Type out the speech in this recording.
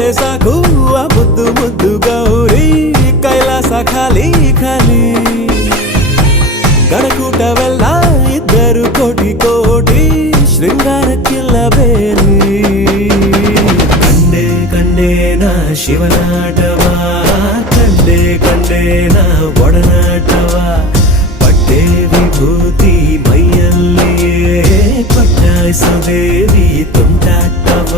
ಬಂದರೆ ಸಾಕು ಆ ಮುದ್ದು ಮುದ್ದು ಗೌರಿ ಕೈಲಾಸ ಖಾಲಿ ಖಾಲಿ ಕಡಕೂಟವೆಲ್ಲ ಇದ್ದರು ಕೋಟಿ ಕೋಟಿ ಶೃಂಗಾರಕ್ಕಿಲ್ಲ ಬೇಲಿ ಕಂಡೆ ಕಂಡೆ ನಾ ಶಿವನಾಟವ ಕಂಡೆ ಕಂಡೆ ನಾ ಒಡನಾಟವ ಪಟ್ಟೆ ವಿಭೂತಿ ಮೈಯಲ್ಲಿಯೇ ಪಟ್ಟಾಯಿಸೋ ದೇವಿ ತುಂಟಾಟವ